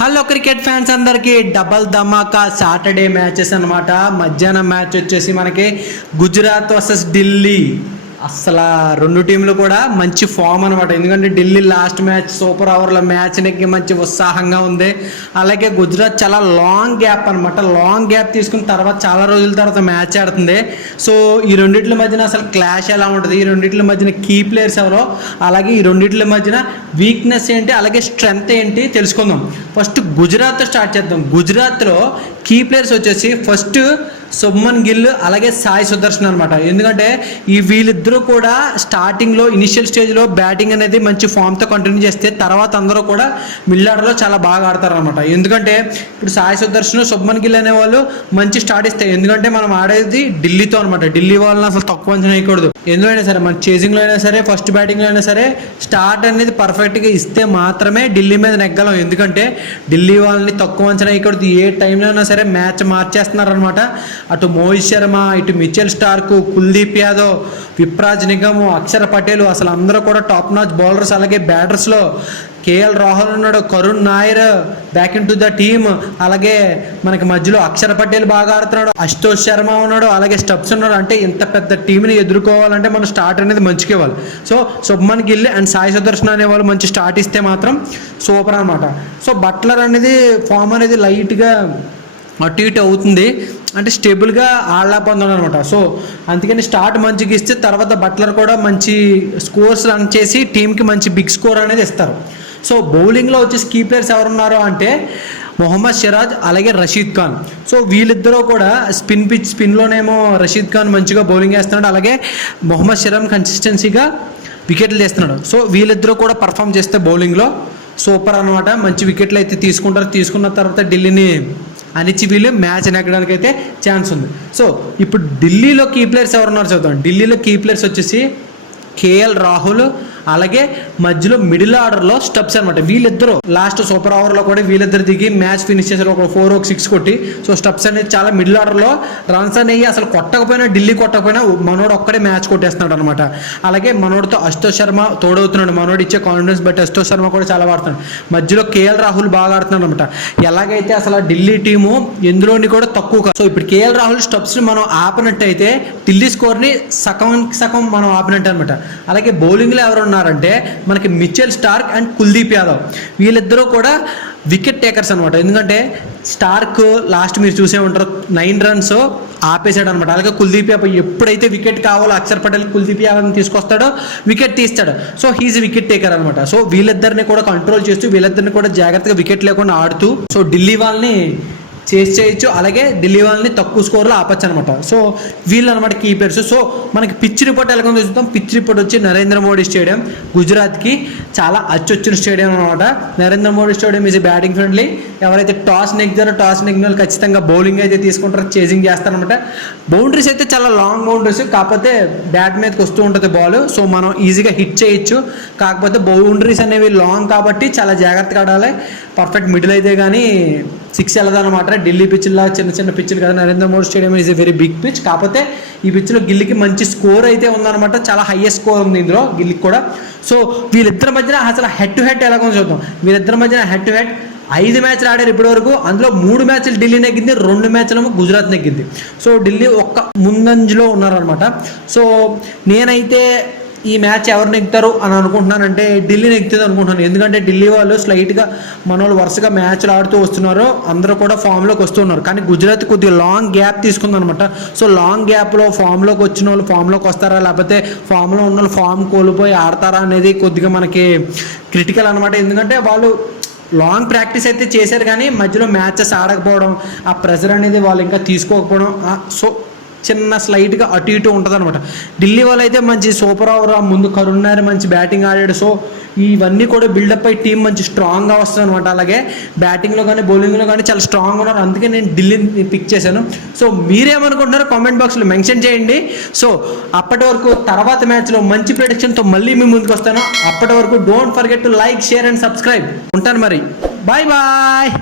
Hello cricket fans అందరికీ double ధమాకా Saturday matches అనమాట. మధ్యాహ్నం మ్యాచ్ వచ్చేసి మనకి గుజరాత్ వర్సెస్ ఢిల్లీ. అసలు రెండు టీంలు కూడా మంచి ఫామ్ అనమాట. ఎందుకంటే ఢిల్లీ లాస్ట్ మ్యాచ్ సూపర్ ఓవర్లో మ్యాచ్ నెక్కి మంచి ఉత్సాహంగా ఉంది. అలాగే గుజరాత్ చాలా లాంగ్ గ్యాప్ అనమాట. లాంగ్ గ్యాప్ తీసుకున్న తర్వాత చాలా రోజుల తర్వాత మ్యాచ్ ఆడుతుంది. సో ఈ రెండింటి మధ్యన అసలు క్లాష్ ఎలా ఉంటుంది, ఈ రెండింటి మధ్యన కీ ప్లేయర్స్ ఎవరో, అలాగే ఈ రెండింటి మధ్యన వీక్నెస్ ఏంటి, అలాగే స్ట్రెంగ్త్ ఏంటి తెలుసుకుందాం. ఫస్ట్ గుజరాత్ స్టార్ట్ చేద్దాం. గుజరాత్లో కీ ప్లేయర్స్ వచ్చేసి ఫస్ట్ శుభ్మన్ గిల్ అలాగే సాయి సుదర్శన్ అనమాట. ఎందుకంటే వీళ్ళిద్దరూ కూడా స్టార్టింగ్లో ఇనిషియల్ స్టేజ్లో బ్యాటింగ్ అనేది మంచి ఫామ్తో కంటిన్యూ చేస్తే తర్వాత అందరూ కూడా మిడిల్ ఆర్డర్లో చాలా బాగా ఆడతారు అనమాట. ఎందుకంటే ఇప్పుడు సాయి సుదర్శన్ శుభ్మన్ గిల్ అనేవాళ్ళు మంచి స్టార్ట్ ఇస్తాయి. ఎందుకంటే మనం ఆడేది ఢిల్లీతో అనమాట. ఢిల్లీ వాళ్ళని అసలు తక్కువ అంచనా వేయకూడదు. ఎందుకైనా సరే మన చేజింగ్లో అయినా సరే ఫస్ట్ బ్యాటింగ్లో అయినా సరే స్టార్ట్ అనేది పర్ఫెక్ట్గా ఇస్తే మాత్రమే ఢిల్లీ మీద నెగ్గలం. ఎందుకంటే ఢిల్లీ వాళ్ళని తక్కువ అంచనా వేయకూడదు. ఏ టైంలో అయినా సరే మ్యాచ్ మార్చేస్తున్నారు అనమాట. అటు మోహిత్ శర్మ, ఇటు మిచెల్ స్టార్క్, కుల్దీప్ యాదవ్, విప్రాజ్ నిగమ్, అక్షర్ పటేల్ అసలు అందరూ కూడా టాప్ నాచ్ బౌలర్స్. అలాగే బ్యాటర్స్లో కేఎల్ రాహుల్ ఉన్నాడు, Karun Nair back in to the team. అలాగే మనకి మధ్యలో అక్షర్ పటేల్ బాగా ఆడుతున్నాడు, అశుతోష్ శర్మ ఉన్నాడు, అలాగే స్టబ్స్ ఉన్నాడు. అంటే ఇంత పెద్ద టీంని ఎదుర్కోవాలంటే మనం స్టార్ట్ అనేది మంచిగా ఇవ్వాలి. సో శుభ్మన్ గిల్ అండ్ సాయి సుదర్శన్ అనేవాళ్ళు మంచి స్టార్ట్ ఇస్తే మాత్రం సూపర్ అనమాట. సో బట్లర్ అనేది ఫామ్ అనేది లైట్గా అటు ఇటు అవుతుంది, అంటే స్టేబుల్గా ఆడలేకపోతున్నాడు అనమాట. సో అందుకని స్టార్ట్ మంచిగా ఇస్తే తర్వాత బట్లర్ కూడా మంచి స్కోర్స్ రన్ చేసి టీంకి మంచి బిగ్ స్కోర్ అనేది ఇస్తారు. సో బౌలింగ్లో వచ్చేసి కీ ప్లేయర్స్ ఎవరున్నారు అంటే మొహమ్మద్ సిరాజ్ అలాగే రషీద్ ఖాన్. సో వీళ్ళిద్దరూ కూడా స్పిన్లోనేమో రషీద్ ఖాన్ మంచిగా బౌలింగ్ వేస్తున్నాడు, అలాగే మొహమ్మద్ సిరాజ్ కన్సిస్టెన్సీగా వికెట్లు తీస్తున్నాడు. సో వీళ్ళిద్దరూ కూడా పర్ఫామ్ చేస్తే బౌలింగ్లో సూపర్ అనమాట. మంచి వికెట్లు అయితే తీసుకుంటారు. తీసుకున్న తర్వాత ఢిల్లీని అనిచి వీళ్ళు మ్యాచ్ నెగ్గడానికి అయితే ఛాన్స్ ఉంది. సో ఇప్పుడు ఢిల్లీలో కీ ప్లేయర్స్ ఎవరున్నారు చూద్దాం. ఢిల్లీలో కీ ప్లేయర్స్ వచ్చేసి కేఎల్ రాహుల్ అలాగే మధ్యలో మిడిల్ ఆర్డర్లో స్టబ్స్ అనమాట. వీళ్ళిద్దరూ లాస్ట్ సూపర్ ఓవర్లో కూడా వీళ్ళిద్దరు దిగి మ్యాచ్ ఫినిష్ చేశారు, ఒక 4 ఒక 6 కొట్టి. సో స్టబ్స్ అనేది చాలా మిడిల్ ఆర్డర్లో రన్స్ అనేవి అసలు కొట్టకపోయినా, ఢిల్లీ కొట్టకపోయినా మనోడు ఒక్కడే మ్యాచ్ కొట్టేస్తున్నాడు అనమాట. అలాగే మనోడితో అశుతోష్ శర్మ తోడవుతున్నాడు. మనోడు ఇచ్చే కాన్ఫిడెన్స్ బట్టి అశుతోష్ శర్మ కూడా చాలా ఆడుతున్నాడు. మధ్యలో కేఎల్ రాహుల్ బాగా ఆడుతున్నాడు అనమాట. ఎలాగైతే అసలు ఢిల్లీ టీము ఎందులోని కూడా తక్కువ. సో ఇప్పుడు కేఎల్ రాహుల్ స్టబ్స్ని మనం ఆపినట్టయితే ఢిల్లీ స్కోర్ని సగం మనం ఆపినట్టు అనమాట. అలాగే బౌలింగ్లో ఎవరు ఉన్నారంటే మనకి Mitchell Starc and Kuldeep Yadav. వీళ్ళిద్దరూ కూడా వికెట్ టేకర్స్ అనమాట. ఎందుకంటే స్టార్క్ లాస్ట్ మీరు చూసే ఉంటారు 9 రన్స్ ఆపేశాడు అనమాట. అలాగే కుల్దీప్ యాదవ్ ఎప్పుడైతే వికెట్ కావాలో అక్షర్ పటేల్ కుల్దీప్ యాదవ్ని తీసుకొస్తాడో వికెట్ తీస్తాడు. సో హీజ్ వికెట్ టేకర్ అనమాట. సో వీళ్ళిద్దరిని కూడా కంట్రోల్ చేస్తూ వీళ్ళిద్దరిని కూడా జాగ్రత్తగా వికెట్ లేకుండా ఆడుతూ సో ఢిల్లీ వాళ్ళని చేయొచ్చు, అలాగే ఢిల్లీ వాళ్ళని తక్కువ స్కోర్లో ఆపచ్చు అనమాట. సో వీళ్ళు అనమాట కీ ప్లేయర్స్. సో మనకి పిచ్ రిపోర్ట్ ఎలా ఉందో చూద్దాం. పిచ్ రిపోర్ట్ వచ్చి నరేంద్ర మోడీ స్టేడియం గుజరాత్కి చాలా అచ్చొచ్చిన స్టేడియం అనమాట. Narendra Modi stadium is batting friendly. ఎవరైతే టాస్ నెగ్గారో టాస్ నెగ్గిన వాళ్ళు ఖచ్చితంగా బౌలింగ్ అయితే తీసుకుంటారో, చేజింగ్ చేస్తారనమాట. బౌండరీస్ అయితే చాలా లాంగ్ బౌండరీస్, కాకపోతే బ్యాట్ మీదకి వస్తూ ఉంటుంది బాల్. సో మనం ఈజీగా హిట్ చేయొచ్చు. కాకపోతే బౌండరీస్ అనేవి లాంగ్ కాబట్టి చాలా జాగ్రత్తగా ఆడాలి. పర్ఫెక్ట్ మిడిల్ అయితే కానీ 6 వెళ్ళదనమాట. ఢిల్లీ పిచ్లా చిన్న చిన్న పిచ్లు కదా. Narendra Modi stadium is a very big pitch. కాకపోతే ఈ పిచ్లో గిల్లికి మంచి స్కోర్ అయితే ఉందన్నమాట. చాలా హైయెస్ట్ స్కోర్ ఉంది ఇందులో గిల్లికి కూడా. సో వీళ్ళిద్దరి మధ్యన అసలు హెడ్ టు హెడ్ ఎలాగో చూద్దాం. వీళ్ళిద్దరి మధ్యన హెడ్ టు హెడ్ 5 మ్యాచ్లు ఆడారు ఇప్పటి వరకు. అందులో 3 మ్యాచ్లు ఢిల్లీ నెగ్గింది, 2 మ్యాచ్లేమో గుజరాత్ నెగ్గింది. సో ఢిల్లీ ఒక్క ముందంజలో ఉన్నారనమాట. సో నేనైతే ఈ మ్యాచ్ ఎవరు నెగ్గుతారు అని అనుకుంటున్నానంటే ఢిల్లీ నెగ్గుతుంది అనుకుంటున్నాను. ఎందుకంటే ఢిల్లీ వాళ్ళు స్లైట్గా మన వాళ్ళు వరుసగా మ్యాచ్లు ఆడుతూ వస్తున్నారు, అందరూ కూడా ఫామ్లోకి వస్తున్నారు. కానీ గుజరాత్ కొద్దిగా లాంగ్ గ్యాప్ తీసుకుందనమాట. సో లాంగ్ గ్యాప్లో ఫామ్లోకి వచ్చిన వాళ్ళు ఫామ్లోకి వస్తారా, లేకపోతే ఫామ్లో ఉన్న వాళ్ళు ఫామ్ కోల్పోయి ఆడతారా అనేది కొద్దిగా మనకి క్రిటికల్ అనమాట. ఎందుకంటే వాళ్ళు లాంగ్ ప్రాక్టీస్ అయితే చేశారు, కానీ మధ్యలో మ్యాచెస్ ఆడకపోవడం, ఆ ప్రెషర్ అనేది వాళ్ళు ఇంకా తీసుకోకపోవడం, సో చిన్న స్లైట్గా అటు ఇటు ఉంటుంది అనమాట. ఢిల్లీ వాళ్ళు అయితే మంచి సూపర్ ఓవర్ ముందు కరుణ్ నాయర్ మంచి బ్యాటింగ్ ఆడాడు. సో ఇవన్నీ కూడా బిల్డప్ అయ్యి టీం మంచి స్ట్రాంగ్గా వస్తుంది అనమాట. అలాగే బ్యాటింగ్లో కానీ బౌలింగ్లో కానీ చాలా స్ట్రాంగ్ ఉన్నారు. అందుకే నేను ఢిల్లీని పిక్ చేశాను. సో మీరేమనుకుంటున్నారో కామెంట్ బాక్స్లో మెన్షన్ చేయండి. సో అప్పటి వరకు తర్వాత మ్యాచ్లో మంచి ప్రెడిక్షన్తో మళ్ళీ మీ ముందుకు వస్తాను. అప్పటి వరకు don't forget to like, share and subscribe. ఉంటాను మరి. Bye bye.